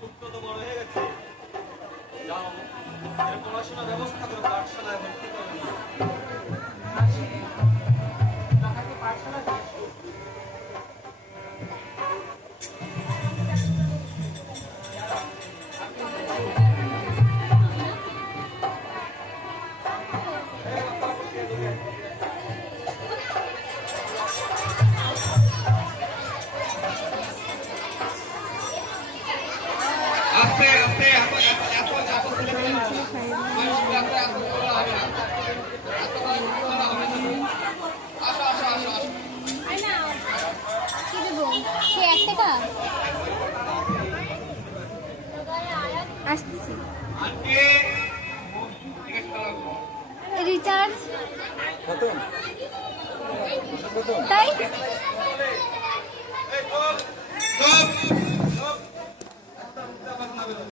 পুত্র তো বড় হয়ে গেছে, যাও এর পড়াশোনার ব্যবস্থা করে পাঠশালায় ভর্তি করে দিও। আস্তে আস্তে এত এত এত এত ছেলে মানুষ রাখতে এত বলা হবে না, এত বলা হবে না। আসো আসো আসো আসো। কি দেবো? সে 1 টাকা আসতেছি। আন্টি রিচার্জ কত তাই চুপ